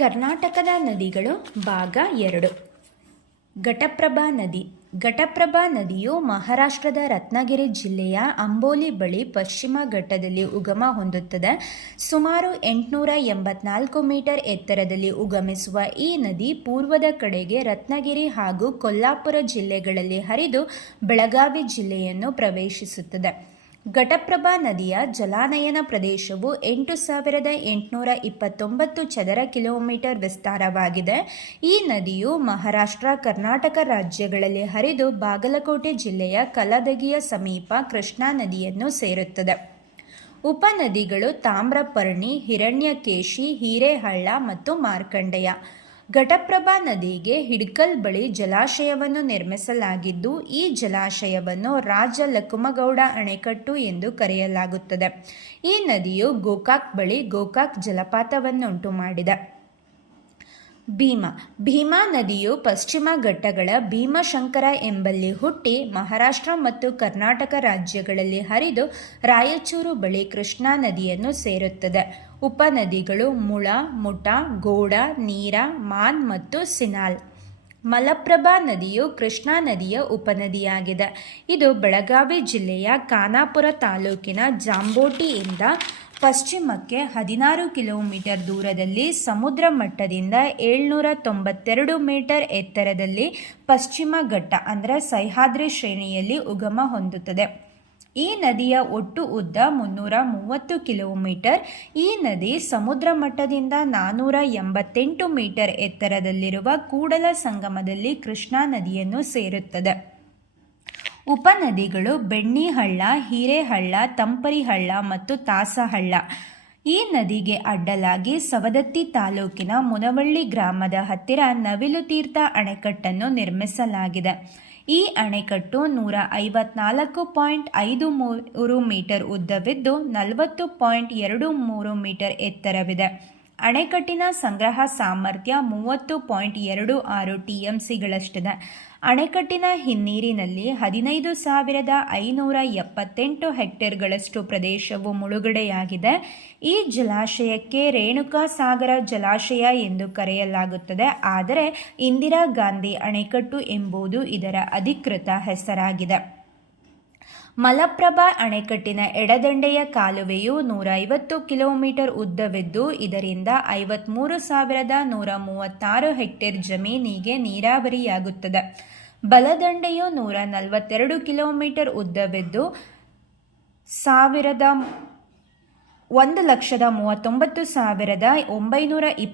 ಕರ್ನಾಟಕದ ನದಿಗಳು ಭಾಗ 2. ಘಟಪ್ರಭಾ ನದಿ. ಘಟಪ್ರಭಾ ನದಿಯು ಮಹಾರಾಷ್ಟ್ರದ ರತ್ನಗಿರಿ ಜಿಲ್ಲೆಯ ಅಂಬೋಲಿ ಬಳಿ ಪಶ್ಚಿಮ ಘಟ್ಟದಲ್ಲಿ ಉಗಮ ಹೊಂದುತ್ತದೆ. ಸುಮಾರು 884 ಮೀಟರ್ ಎತ್ತರದಲ್ಲಿ ಉಗಮಿಸುವ ಈ ನದಿ ಪೂರ್ವದ ಕಡೆಗೆ ರತ್ನಗಿರಿ ಹಾಗೂ ಕೊಲ್ಲಾಪುರ ಜಿಲ್ಲೆಗಳಲ್ಲಿ ಹರಿದು ಬೆಳಗಾವಿ ಜಿಲ್ಲೆಯನ್ನು ಪ್ರವೇಶಿಸುತ್ತದೆ. ಘಟಪ್ರಭಾ ನದಿಯ ಜಲಾನಯನ ಪ್ರದೇಶವು 8,829 ಚದರ ಕಿಲೋಮೀಟರ್ ವಿಸ್ತಾರವಾಗಿದೆ. ಈ ನದಿಯು ಮಹಾರಾಷ್ಟ್ರ, ಕರ್ನಾಟಕ ರಾಜ್ಯಗಳಲ್ಲಿ ಹರಿದು ಬಾಗಲಕೋಟೆ ಜಿಲ್ಲೆಯ ಕಲದಗಿಯ ಸಮೀಪ ಕೃಷ್ಣಾ ನದಿಯನ್ನು ಸೇರುತ್ತದೆ. ಉಪನದಿಗಳು ತಾಮ್ರಪರ್ಣಿ, ಹಿರಣ್ಯಕೇಶಿ, ಹಿರೇಹಳ್ಳ ಮತ್ತು ಮಾರ್ಕಂಡೆಯ. ಘಟಪ್ರಭಾ ನದಿಗೆ ಹಿಡ್ಕಲ್ ಬಳಿ ಜಲಾಶಯವನ್ನು ನಿರ್ಮಿಸಲಾಗಿದ್ದು, ಈ ಜಲಾಶಯವನ್ನು ರಾಜ ಲಕುಮಗೌಡ ಅಣೆಕಟ್ಟು ಎಂದು ಕರೆಯಲಾಗುತ್ತದೆ. ಈ ನದಿಯು ಗೋಕಾಕ್ ಬಳಿ ಗೋಕಾಕ್ ಜಲಪಾತವನ್ನುಂಟು ಮಾಡಿದೆ. ಭೀಮಾ ನದಿಯು ಪಶ್ಚಿಮ ಘಟ್ಟಗಳ ಭೀಮಶಂಕರ ಎಂಬಲ್ಲಿ ಹುಟ್ಟಿ ಮಹಾರಾಷ್ಟ್ರ ಮತ್ತು ಕರ್ನಾಟಕ ರಾಜ್ಯಗಳಲ್ಲಿ ಹರಿದು ರಾಯಚೂರು ಬಳಿ ಕೃಷ್ಣಾ ನದಿಯನ್ನು ಸೇರುತ್ತದೆ. ಉಪನದಿಗಳು ಮುಳ, ಮುಟ, ಗೋಡ, ನೀರ, ಮಾನ್ ಮತ್ತು ಸಿನಾಲ್. ಮಲಪ್ರಭಾ ನದಿಯು ಕೃಷ್ಣಾ ನದಿಯ ಉಪನದಿಯಾಗಿದೆ. ಇದು ಬೆಳಗಾವಿ ಜಿಲ್ಲೆಯ ಖಾನಾಪುರ ತಾಲೂಕಿನ ಜಾಂಬೋಟಿಯಿಂದ ಪಶ್ಚಿಮಕ್ಕೆ 16 ಕಿಲೋಮೀಟರ್ ದೂರದಲ್ಲಿ ಸಮುದ್ರ ಮಟ್ಟದಿಂದ 792 ಮೀಟರ್ ಎತ್ತರದಲ್ಲಿ ಪಶ್ಚಿಮ ಘಟ್ಟ ಅಂದರೆ ಸಹ್ಯಾದ್ರಿ ಶ್ರೇಣಿಯಲ್ಲಿ ಉಗಮ ಹೊಂದುತ್ತದೆ. ಈ ನದಿಯ ಒಟ್ಟು ಉದ್ದ 330 ಕಿಲೋಮೀಟರ್. ಈ ನದಿ ಸಮುದ್ರ ಮಟ್ಟದಿಂದ 488 ಮೀಟರ್ ಎತ್ತರದಲ್ಲಿರುವ ಕೂಡಲ ಸಂಗಮದಲ್ಲಿ ಕೃಷ್ಣಾ ನದಿಯನ್ನು ಸೇರುತ್ತದೆ. ಉಪನದಿಗಳು ಬೆಣ್ಣಿಹಳ್ಳ, ಹಿರೇಹಳ್ಳ, ತಂಪರಿಹಳ್ಳ ಮತ್ತು ತಾಸಹಳ್ಳ. ಈ ನದಿಗೆ ಅಡ್ಡಲಾಗಿ ಸವದತ್ತಿ ತಾಲೂಕಿನ ಮುನವಳ್ಳಿ ಗ್ರಾಮದ ಹತ್ತಿರ ನವಿಲುತೀರ್ಥ ಅಣೆಕಟ್ಟನ್ನು ನಿರ್ಮಿಸಲಾಗಿದೆ. ಈ ಅಣೆಕಟ್ಟು 154.53 ಮೀಟರ್ ಉದ್ದವಿದ್ದು 40.23 ಮೀಟರ್ ಎತ್ತರವಿದೆ. ಅಣೆಕಟ್ಟಿನ ಸಂಗ್ರಹ ಸಾಮರ್ಥ್ಯ 30.26 ಟಿಎಂಸಿಗಳಷ್ಟಿದೆ. ಅಣೆಕಟ್ಟಿನ ಹಿನ್ನೀರಿನಲ್ಲಿ 15,578 ಹೆಕ್ಟೇರ್ಗಳಷ್ಟು ಪ್ರದೇಶವು ಮುಳುಗಡೆಯಾಗಿದೆ. ಈ ಜಲಾಶಯಕ್ಕೆ ರೇಣುಕಾ ಸಾಗರ ಜಲಾಶಯ ಎಂದು ಕರೆಯಲಾಗುತ್ತದೆ, ಆದರೆ ಇಂದಿರಾ ಗಾಂಧಿ ಅಣೆಕಟ್ಟು ಎಂಬುದು ಇದರ ಅಧಿಕೃತ ಹೆಸರಾಗಿದೆ. ಮಲಪ್ರಭಾ ಅಣೆಕಟ್ಟಿನ ಎಡದಂಡೆಯ ಕಾಲುವೆಯು 150 ಕಿಲೋಮೀಟರ್ ಉದ್ದವಿದ್ದು, ಇದರಿಂದ 53,136 ಹೆಕ್ಟೇರ್ ಜಮೀನಿಗೆ ನೀರಾವರಿಯಾಗುತ್ತದೆ. ಬಲದಂಡೆಯು 142 ಕಿಲೋಮೀಟರ್ ಉದ್ದವಿದ್ದು 1,39,920